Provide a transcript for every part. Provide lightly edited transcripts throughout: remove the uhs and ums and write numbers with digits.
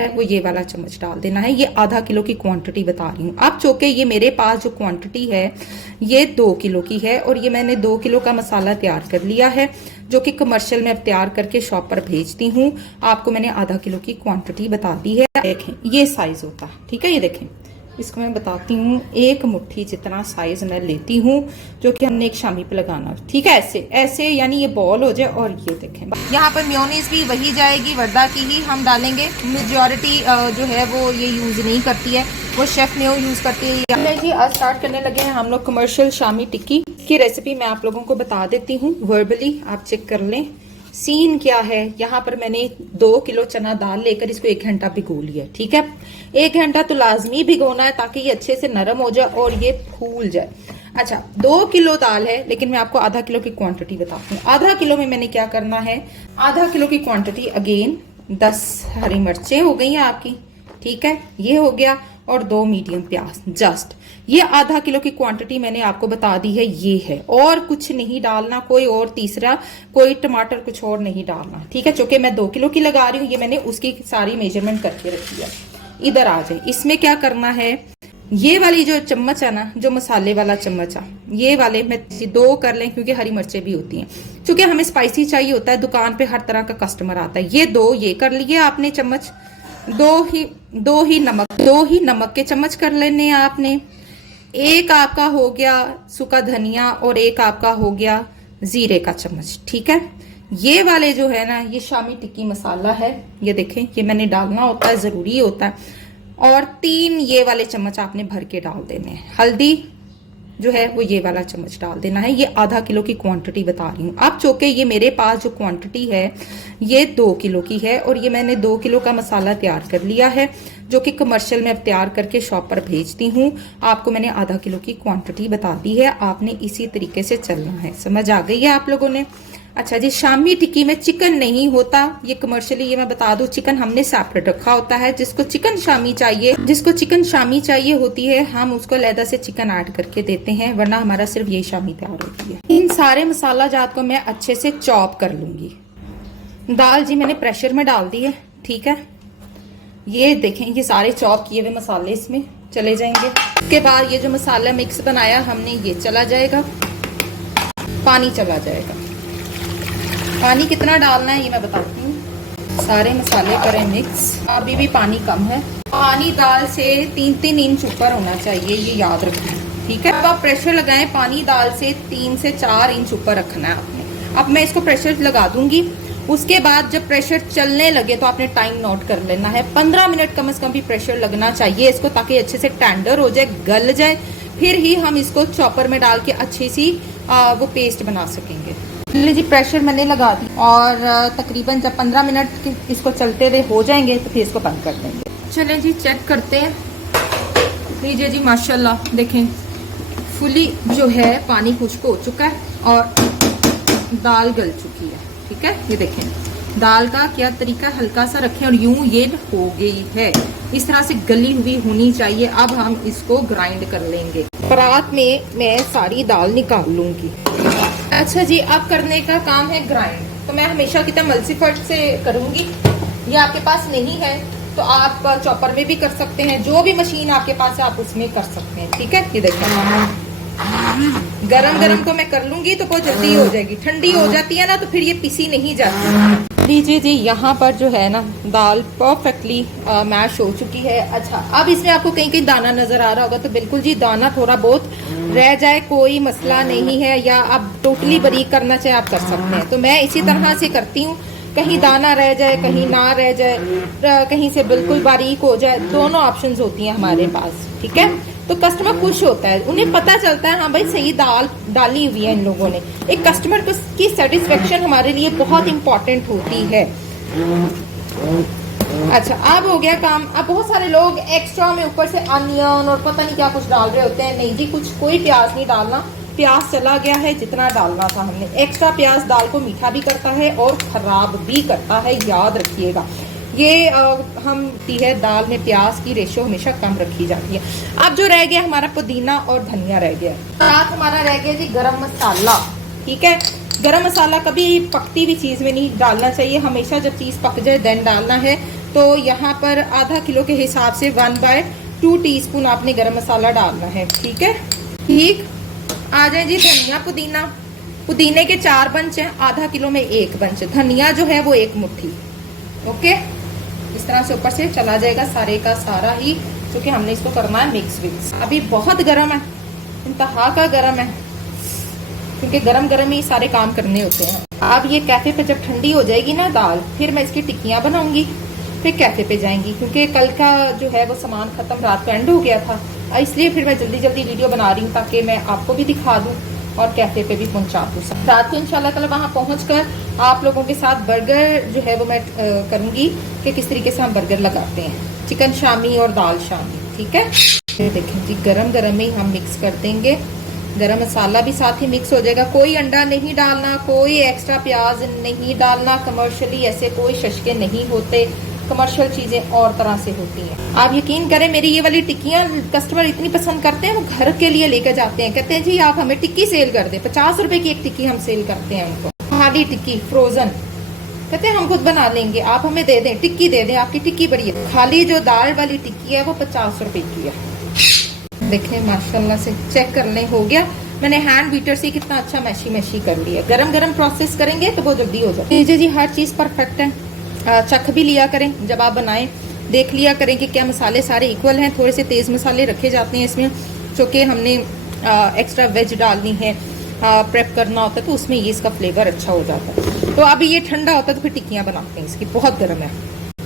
वो ये वाला चम्मच डाल देना है। ये आधा किलो की क्वांटिटी बता रही हूँ। अब चूंकि ये मेरे पास जो क्वांटिटी है ये 2 किलो की है और ये मैंने 2 किलो का मसाला तैयार कर लिया है जो कि कमर्शियल में अब तैयार करके शॉप पर भेजती हूँ। आपको मैंने आधा किलो की क्वांटिटी बता दी है। देखें ये साइज होता है, ठीक है। ये देखें, इसको मैं बताती हूँ, एक मुट्ठी जितना साइज मैं लेती हूँ जो कि हमने एक शामी पे लगाना, ठीक है। ऐसे ऐसे यानी ये बॉल हो जाए। और ये देखें यहाँ पर मेयोनीज भी वही जाएगी, वर्दा की ही हम डालेंगे। मेजॉरिटी जो है वो ये यूज नहीं करती है, वो शेफ मेयो यूज करती है। जी आज स्टार्ट करने लगे हैं हम लोग कमर्शियल शामी टिक्की की रेसिपी। मैं आप लोगों को बता देती हूँ वर्बली, आप चेक कर लें सीन क्या है। यहाँ पर मैंने 2 किलो चना दाल लेकर इसको 1 घंटा भिगो लिया, ठीक है। 1 घंटा तो लाजमी भिगोना है ताकि ये अच्छे से नरम हो जाए और ये फूल जाए। अच्छा 2 किलो दाल है लेकिन मैं आपको आधा किलो की क्वांटिटी बताती हूँ। आधा किलो में मैंने क्या करना है, आधा किलो की क्वांटिटी अगेन 10 हरी मिर्चें हो गई हैं आपकी, ठीक है। ये हो गया और 2 मीडियम प्याज। जस्ट ये आधा किलो की क्वांटिटी मैंने आपको बता दी है, ये है। और कुछ नहीं डालना, कोई और तीसरा कोई टमाटर कुछ और नहीं डालना, ठीक है। चूंकि मैं 2 किलो की लगा रही हूँ, ये मैंने उसकी सारी मेजरमेंट करके रखी है। इधर आ जाए, इसमें क्या करना है, ये वाली जो चम्मच है ना, जो मसाले वाला चम्मच है, ये वाले मैं 2 कर लें क्योंकि हरी मिर्चें भी होती हैं। क्योंकि हमें स्पाइसी चाहिए होता है, दुकान पे हर तरह का कस्टमर आता है। ये 2 ये कर लिए आपने चम्मच। 2 ही नमक के चम्मच कर लेने हैं आपने। एक आपका हो गया सूखा धनिया और एक आपका हो गया जीरे का चम्मच, ठीक है। ये वाले जो है ना, ये शामी टिक्की मसाला है, ये देखें, ये मैंने डालना होता है, जरूरी होता है। और 3 ये वाले चम्मच आपने भर के डाल देने हैं। हल्दी जो है वो ये वाला चम्मच डाल देना है। ये आधा किलो की क्वांटिटी बता रही हूँ। अब चूंकि ये मेरे पास जो क्वांटिटी है ये 2 किलो की है और ये मैंने 2 किलो का मसाला तैयार कर लिया है जो कि कमर्शियल में अब तैयार करके शॉप पर भेजती हूँ। आपको मैंने आधा किलो की क्वांटिटी बता दी है, आपने इसी तरीके से चलना है। समझ आ गई है आप लोगों ने। अच्छा जी, शामी टिक्की में चिकन नहीं होता, ये कमर्शियली ये मैं बता दूं, चिकन हमने सेपरेट रखा होता है। जिसको चिकन शामी चाहिए होती है, हम उसको अलग से चिकन ऐड करके देते हैं, वरना हमारा सिर्फ ये शामी तैयार होती है। इन सारे मसाला जात को मैं अच्छे से चॉप कर लूंगी। दाल जी मैंने प्रेशर में डाल दी है, ठीक है। ये देखें, ये सारे चॉप किए हुए मसाले इसमें चले जाएंगे। उसके बाद ये जो मसाला मिक्स बनाया हमने, ये चला जाएगा, पानी चला जाएगा। पानी कितना डालना है ये मैं बताती हूँ। सारे मसाले करें मिक्स। अभी भी पानी कम है। पानी दाल से 3-3 इंच ऊपर होना चाहिए, ये याद रखना, ठीक है। अब आप प्रेशर लगाएं, पानी दाल से 3 से 4 इंच ऊपर रखना है आपने। अब मैं इसको प्रेशर लगा दूंगी। उसके बाद जब प्रेशर चलने लगे तो आपने टाइम नोट कर लेना है। 15 मिनट कम से कम भी प्रेशर लगना चाहिए इसको, ताकि अच्छे से टेंडर हो जाए, गल जाए। फिर ही हम इसको चॉपर में डाल के अच्छी सी वो पेस्ट बना सकेंगे। जी प्रेशर मैंने लगा दी और तकरीबन जब 15 मिनट इसको चलते हुए हो जाएंगे तो फिर इसको बंद कर देंगे। चलें जी चेक करते हैं। लीजिए जी माशाल्लाह देखें, फुली जो है पानी खुश्क हो चुका है और दाल गल चुकी है, ठीक है। ये देखें दाल का क्या तरीका, हल्का सा रखें और यूं ये हो गई है, इस तरह से गली हुई होनी चाहिए। अब हम इसको ग्राइंड कर लेंगे। परात में मैं सारी दाल निकाल लूंगी। अच्छा जी, अब करने का काम है ग्राइंड। तो मैं हमेशा की तरह मल्टीफट से करूंगी। ये आपके पास नहीं है तो आप चॉपर में भी कर सकते हैं, जो भी मशीन आपके पास है आप उसमें कर सकते हैं, ठीक है। ये देखिए गरम गरम तो मैं कर लूंगी तो बहुत जल्दी हो जाएगी, ठंडी हो जाती है ना तो फिर ये पिसी नहीं जाती। लीजिए जी, यहाँ पर जो है ना दाल परफेक्टली मैश हो चुकी है। अच्छा, अब इसमें आपको कहीं कहीं दाना नजर आ रहा होगा, तो बिल्कुल जी दाना थोड़ा बहुत रह जाए कोई मसला नहीं है, या आप टोटली बारीक करना चाहे आप कर सकते हैं। तो मैं इसी तरह से करती हूँ, कहीं दाना रह जाए कहीं ना रह जाए, कहीं से बिल्कुल बारीक हो जाए, दोनों ऑप्शंस होती हैं हमारे पास, ठीक है। तो कस्टमर खुश होता है, उन्हें पता चलता है हाँ भाई सही दाल डाली हुई है इन लोगों ने। एक कस्टमर को की सेटिस्फेक्शन हमारे लिए बहुत इंपॉर्टेंट होती है। अच्छा, अब हो गया काम। अब बहुत सारे लोग एक्स्ट्रा में ऊपर से अनियन और पता नहीं क्या कुछ डाल रहे होते हैं। नहीं जी, कोई प्याज नहीं डालना, प्याज चला गया है जितना डालना था हमने। एक्स्ट्रा प्याज दाल को मीठा भी करता है और खराब भी करता है, याद रखिएगा। ये हम दी है दाल में प्याज की रेशो हमेशा कम रखी जाती है। अब जो रह गया हमारा पुदीना और धनिया रह गया, साथ हमारा रह गया जी गरम मसाला, ठीक है। गरम मसाला कभी पकती हुई चीज में नहीं डालना चाहिए, हमेशा जब चीज पक जाए देन डालना है। तो यहाँ पर आधा किलो के हिसाब से 1/2 टीस्पून आपने गरम मसाला डालना है। ठीक है, ठीक। आ जाए जी धनिया पुदीना। पुदीने के 4 बंच हैं, आधा किलो में 1 बंच। धनिया जो है वो 1 मुट्ठी। ओके, इस तरह से ऊपर से चला जाएगा सारे का सारा ही, क्योंकि हमने इसको करना है मिक्स विक्स। अभी बहुत गर्म है, इंतहा का गर्म है, क्योंकि गरम गरम ही सारे काम करने होते हैं। अब ये कैफे पे जब ठंडी हो जाएगी ना दाल, फिर मैं इसकी टिक्कियाँ बनाऊंगी, फिर कैफे पे जाएंगी, क्योंकि कल का जो है वो सामान खत्म, रात को एंड हो गया था, इसलिए फिर मैं जल्दी जल्दी वीडियो बना रही हूँ ताकि मैं आपको भी दिखा दूँ और कैफे पे भी पहुंचा दूँ। रात को इंशाल्लाह ताला वहाँ पहुँचकर आप लोगों के साथ बर्गर जो है वो मैं करूँगी कि किस तरीके से हम बर्गर लगाते हैं, चिकन शामी और दाल शामी। ठीक है, ये देखें जी, गरम गरम ही हम मिक्स कर देंगे। गरम मसाला भी साथ ही मिक्स हो जाएगा। कोई अंडा नहीं डालना, कोई एक्स्ट्रा प्याज नहीं डालना। कमर्शियली ऐसे कोई शशके नहीं होते, कमर्शियल चीज़ें और तरह से होती हैं। आप यकीन करें, मेरी ये वाली टिक्कियाँ कस्टमर इतनी पसंद करते हैं, वो घर के लिए लेकर जाते हैं, कहते हैं जी आप हमें टिक्की सेल कर दें। 50 रुपए की एक टिक्की हम सेल करते हैं उनको, खाली टिक्की फ्रोजन। कहते हैं हम खुद बना लेंगे, आप हमें दे दें, टिक्की दे दें, आपकी टिक्की बड़ी है। खाली जो दाल वाली टिक्की है वो 50 रुपए की है। देखें माशाल्लाह से, चेक कर लें, हो गया। मैंने हैंड बीटर से कितना अच्छा मैशी मैशी कर लिया। गरम गरम प्रोसेस करेंगे तो बहुत जल्दी हो जाए। जी हर चीज़ परफेक्ट है। चख भी लिया करें जब आप बनाएं, देख लिया करें कि क्या मसाले सारे इक्वल हैं। थोड़े से तेज़ मसाले रखे जाते हैं इसमें, क्योंकि हमने एक्स्ट्रा वेज डालनी है, प्रेप करना होता है, तो उसमें ये इसका फ्लेवर अच्छा हो जाता है। तो अभी ये ठंडा होता है तो फिर टिक्कियाँ बनाते हैं इसकी। बहुत गर्म है,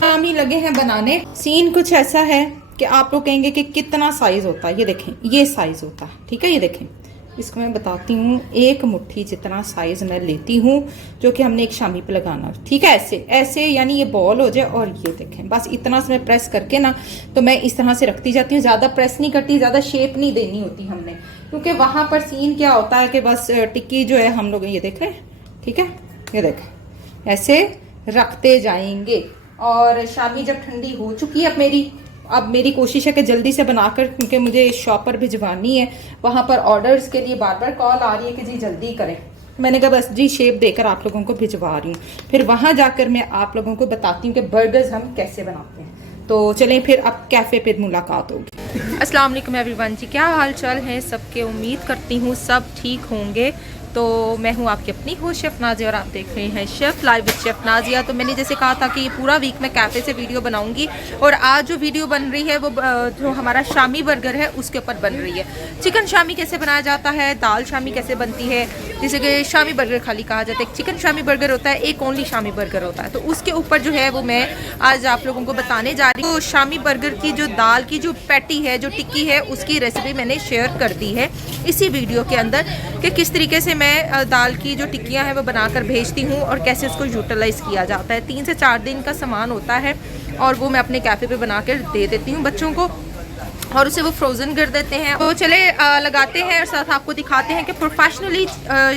हम ही लगे हैं बनाने। सीन कुछ ऐसा है कि आप लोग कहेंगे कि कितना साइज होता है। ये देखें, ये साइज होता है। ठीक है, ये देखें, इसको मैं बताती हूँ। 1 मुट्ठी जितना साइज मैं लेती हूँ, जो कि हमने एक शामी पे लगाना। ठीक है, ऐसे ऐसे यानी ये बॉल हो जाए, और ये देखें बस इतना से मैं प्रेस करके ना, तो मैं इस तरह से रखती जाती हूँ। ज़्यादा प्रेस नहीं करती, ज़्यादा शेप नहीं देनी होती हमने, क्योंकि वहाँ पर सीन क्या होता है कि बस टिक्की जो है हम लोग ये देखें, ठीक है, ये देखें ऐसे रखते जाएंगे। और शामी जब ठंडी हो चुकी है अब मेरी कोशिश है कि जल्दी से बनाकर, क्योंकि मुझे शॉप पर भिजवानी है, वहाँ पर ऑर्डर्स के लिए बार बार कॉल आ रही है कि जी जल्दी करें। मैंने कहा बस जी शेप देकर आप लोगों को भिजवा रही हूँ, फिर वहाँ जाकर मैं आप लोगों को बताती हूँ कि बर्गर्स हम कैसे बनाते हैं। तो चलें फिर अब कैफ़े पे मुलाकात होगी। अस्सलाम वालेकुम एवरीवन जी, क्या हाल चाल है सबके? उम्मीद करती हूँ सब ठीक होंगे। तो मैं हूँ आपकी अपनी होस्ट शेफ़ नाज़िया, और आप देख रहे हैं chef live with chef Nazia. तो मैंने जैसे कहा था कि ये पूरा वीक मैं कैफ़े से वीडियो बनाऊंगी, और आज जो वीडियो बन रही है वो जो हमारा शामी बर्गर है उसके ऊपर बन रही है। चिकन शामी कैसे बनाया जाता है, दाल शामी कैसे बनती है, जैसे कि शामी बर्गर खाली कहा जाता है, एक चिकन शामी बर्गर होता है, एक ओनली शामी बर्गर होता है। तो उसके ऊपर जो है वो मैं आज आप लोगों को बताने जा रही हूँ। तो शामी बर्गर की जो दाल की जो पैटी है, जो टिक्की है, उसकी रेसिपी मैंने शेयर कर दी है इसी वीडियो के अंदर, कि किस तरीके से मैं दाल की जो टिक्कियाँ हैं वो बनाकर भेजती हूँ और कैसे उसको यूटिलाइज़ किया जाता है। 3 से 4 दिन का सामान होता है, और वो मैं अपने कैफ़े पे बनाकर दे देती हूँ बच्चों को, और उसे वो फ्रोज़न कर देते हैं। तो चले लगाते हैं और साथ आपको दिखाते हैं कि प्रोफेशनली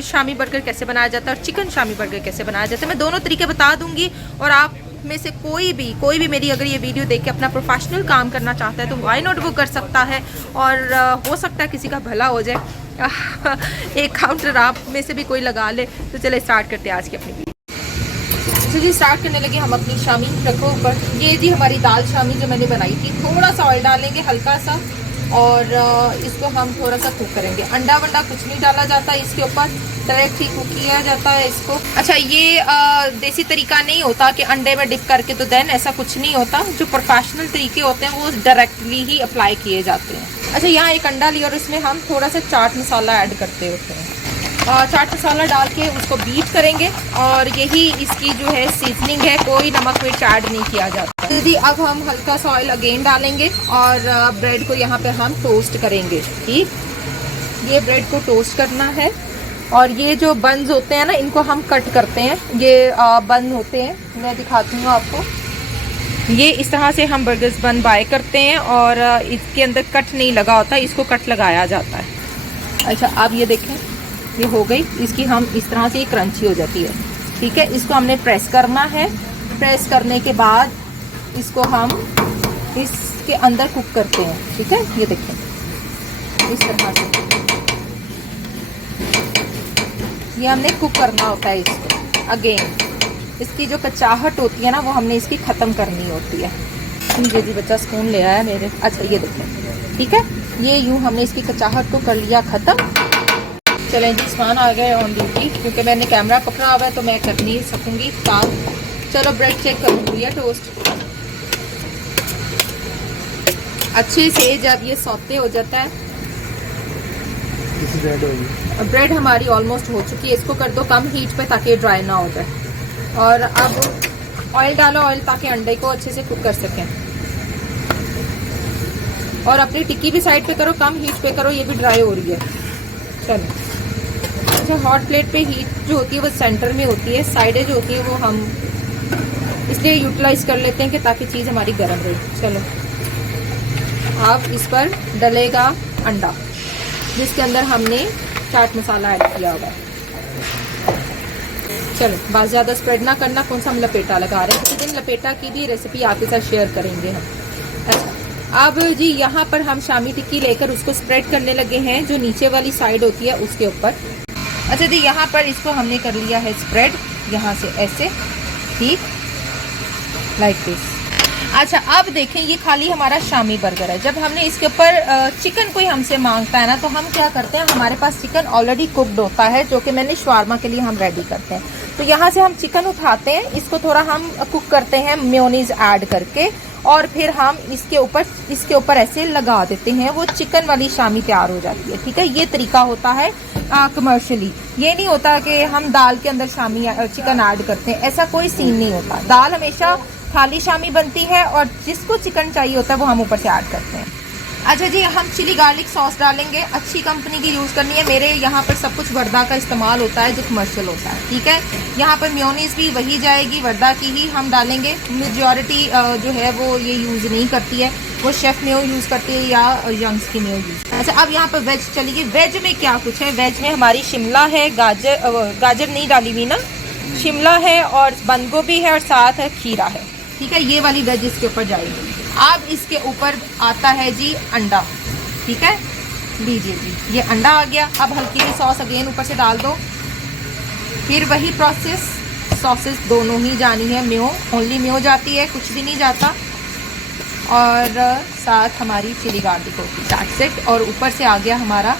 शामी बर्गर कैसे बनाया जाता है और चिकन शामी बर्गर कैसे बनाया जाता है। मैं दोनों तरीके बता दूँगी, और आप में से कोई भी मेरी अगर ये वीडियो देख के अपना प्रोफेशनल काम करना चाहता है तो वाई नॉट वो कर सकता है, और हो सकता है किसी का भला हो जाए। एक काउंटर आप में से भी कोई लगा ले। तो चले स्टार्ट करते हैं आज की अपनी वीडियो। तो जी स्टार्ट करने लगे हम अपनी शामी। रखो ऊपर, ये जी हमारी दाल शामी जो मैंने बनाई थी। थोड़ा सा ऑयल डालेंगे, हल्का सा, और इसको हम थोड़ा सा कुक करेंगे। अंडा वंडा कुछ नहीं डाला जाता इसके ऊपर, डायरेक्ट ही कुक किया जाता है इसको। अच्छा, ये देसी तरीका नहीं होता कि अंडे में डिप करके तो देन, ऐसा कुछ नहीं होता। जो प्रोफेशनल तरीके होते हैं वो डायरेक्टली ही अप्लाई किए जाते हैं। अच्छा, यहाँ एक अंडा लिया और इसमें हम थोड़ा सा चाट मसाला ऐड करते होते हैं। चाट मसाला डाल के उसको बीट करेंगे, और यही इसकी जो है सीजनिंग है। कोई नमक मिर्च ऐड नहीं किया जाता। दीदी अब हम हल्का सा ऑयल अगेन डालेंगे, और ब्रेड को यहाँ पे हम टोस्ट करेंगे। ठीक, ये ब्रेड को टोस्ट करना है, और ये जो बन्स होते हैं ना, इनको हम कट करते हैं। ये बन होते हैं, मैं दिखाती हूँ आपको। ये इस तरह से हम बर्गर्स बन बाय करते हैं, और इसके अंदर कट नहीं लगा होता, इसको कट लगाया जाता है। अच्छा, अब ये देखें, ये हो गई। इसकी हम इस तरह से क्रंची हो जाती है। ठीक है, इसको हमने प्रेस करना है। प्रेस करने के बाद इसको हम इसके अंदर कुक करते हैं। ठीक है, ये देखें इस तरह से ये हमने कुक करना होता है इसको अगेन। इसकी जो कचाहट होती है ना वो हमने इसकी ख़त्म करनी होती है। ये जी बच्चा स्पून ले आया मेरे, अच्छा ये देखें, ठीक है, ये यूँ हमने इसकी कचाहट को कर लिया ख़त्म। चलें जी, सामान आ गए ऑन ड्यूटी, क्योंकि मैंने कैमरा पकड़ा हुआ है तो मैं कर नहीं सकूँगी काम। चलो ब्रेड चेक करूँगी या टोस्ट। अच्छे से जब ये सौते हो जाता है, ब्रेड हमारी ऑलमोस्ट हो चुकी है, इसको कर दो कम हीट पे ताकि ड्राई ना हो जाए। और अब ऑयल डालो, ऑयल ताकि अंडे को अच्छे से कुक कर सकें। और अपनी टिक्की भी साइड पे करो, कम हीट पे करो, ये भी ड्राई हो रही है। चलो अच्छा, हॉट प्लेट पे हीट जो होती है वो सेंटर में होती है, साइडें जो होती है वो हम इसलिए यूटिलाइज कर लेते हैं कि ताकि चीज़ हमारी गर्म रहे। चलो अब इस पर डलेगा अंडा, जिसके अंदर हमने चाट मसाला ऐड किया हुआ है। चलो बस ज़्यादा स्प्रेड ना करना, कौन सा हम लपेटा लगा रहे हैं, किसी दिन लपेटा की भी रेसिपी आपके साथ शेयर करेंगे हम। अच्छा अब जी यहाँ पर हम शामी टिक्की लेकर उसको स्प्रेड करने लगे हैं, जो नीचे वाली साइड होती है उसके ऊपर। अच्छा जी, यहाँ पर इसको हमने कर लिया है स्प्रेड, यहाँ से ऐसे, ठीक, लाइक दिस। अच्छा अब देखें, ये खाली हमारा शामी बर्गर है। जब हमने इसके ऊपर चिकन कोई हमसे मांगता है ना, तो हम क्या करते हैं, हमारे पास चिकन ऑलरेडी कुकड होता है जो कि मैंने शवारमा के लिए हम रेडी करते हैं। तो यहाँ से हम चिकन उठाते हैं, इसको थोड़ा हम कुक करते हैं मेयोनीज ऐड करके, और फिर हम इसके ऊपर ऐसे लगा देते हैं, वो चिकन वाली शामी तैयार हो जाती है। ठीक है, ये तरीका होता है कमर्शियली। ये नहीं होता कि हम दाल के अंदर शामी चिकन ऐड करते हैं, ऐसा कोई सीन नहीं होता। दाल हमेशा खाली शामी बनती है और जिसको चिकन चाहिए होता है वो हम ऊपर से ऐड करते हैं। अच्छा जी, हम चिली गार्लिक सॉस डालेंगे, अच्छी कंपनी की यूज़ करनी है। मेरे यहाँ पर सब कुछ वर्दा का इस्तेमाल होता है जो कमर्शियल होता है। ठीक है, यहाँ पर मेयोनीज भी वही जाएगी, वर्दा की ही हम डालेंगे। मेजॉरिटी जो है वो ये यूज़ नहीं करती है, वो शेफ़ मेयो यूज़ करती है या यंग्स की मेयो यूज़। अच्छा अब यहाँ पर वेज चलिए, वेज में क्या कुछ है। वेज में हमारी शिमला है, गाजर नहीं डाली हुई ना, शिमला है और बंद गोभी है और साथ है खीरा है। ठीक है, ये वाली वेज इसके ऊपर जाएगी। अब इसके ऊपर आता है जी अंडा। ठीक है, लीजिए जी, ये अंडा आ गया। अब हल्की सी सॉस अगेन ऊपर से डाल दो, फिर वही प्रोसेस, सॉसेस दोनों ही जानी है। मेयो ओनली मेयो जाती है, कुछ भी नहीं जाता। और साथ हमारी चिली गार्लिक होती है, दैट्स इट। और ऊपर से आ गया हमारा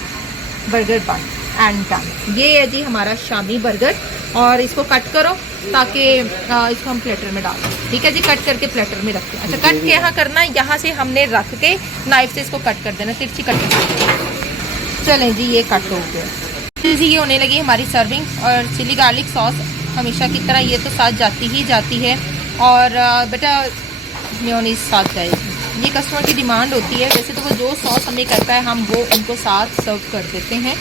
बर्गर बन एंड डन। ये है जी हमारा शामी बर्गर। और इसको कट करो ताकि इसको हम प्लेटर में डाल दें। ठीक है जी, कट करके प्लेटर में रखते हैं। अच्छा, कट के यहाँ करना है, यहाँ से हमने रख के नाइफ से इसको कट कर देना, तिरछी कट कर। चलें जी, ये कट हो गया जी। ये होने लगी हमारी सर्विंग। और चिली गार्लिक सॉस हमेशा की तरह ये तो साथ जाती ही जाती है, और बेटा मेयोनीज साथ जाएगी। ये कस्टमर की डिमांड होती है। वैसे तो वो जो सॉस हमें कहता है हम वो उनको साथ सर्व कर देते हैं।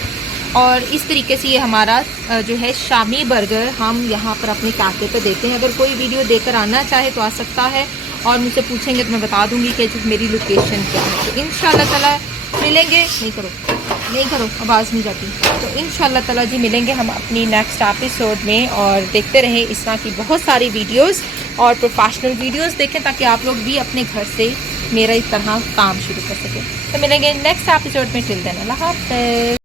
और इस तरीके से ये हमारा जो है शामी बर्गर हम यहाँ पर अपने कैफे पे देते हैं। अगर कोई वीडियो देकर आना चाहे तो आ सकता है, और मुझसे पूछेंगे तो मैं बता दूंगी कि मेरी लोकेशन क्या है। तो इंशाल्लाह ताला मिलेंगे, नहीं करो आवाज़ नहीं जाती। तो इंशाल्लाह ताला जी मिलेंगे हम अपनी नेक्स्ट एपिसोड में। और देखते रहें इस तरह की बहुत सारी वीडियोज़ और प्रोफेशनल वीडियोज़ देखें, ताकि आप लोग भी अपने घर से मेरा इस तरह काम शुरू कर सकें। तो मिलेंगे नेक्स्ट एपिसोड में। टिल देन अल्लाह हाफ़िज़।